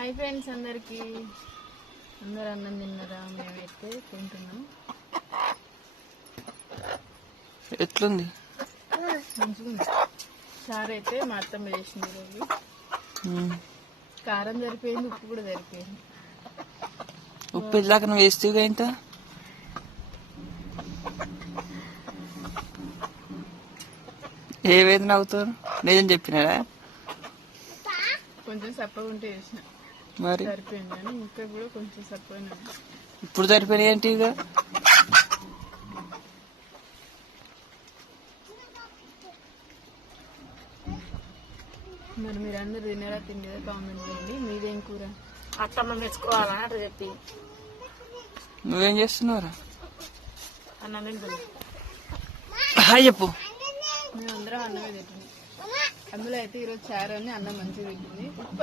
Hi friends అందరికి. అందరు అన్నం తిన్నారా? మేమైతే తింటున్నాం. ఎట్లుంది? చారు అయితే మా అత్తమ్మ చేసింది ఈరోజు. కారం సరిపోయింది ఉప్పు కూడా సరిపోయింది. ఉప్పు ఇలాక నువ్వు వేస్తేగా ఇంత? ఏ వేదన అవుతారు? నిజం చెప్పినారా? కొంచెం సప్పగా ఉంటే చేసిన. మరి? ఇప్పుడు సరిపోయినాయి ఏంటి ఇక? మరి మీరు అందరు తిన్నారా తిండిదా కామెంట్ చేయండి. మీదేం కూర? అత్తమ్మ మెచ్చుకోవాలని అట్లా చెప్పి. నువ్వేం చేస్తున్నావురా? అన్నం తింటుంది. హాయ్ చెప్పు. మేము అందరం అన్నమే తింటున్నాం. అందులో అయితే ఈరోజు చారు అని అన్నం మంచిగా తింటుంది. ఉప్ప?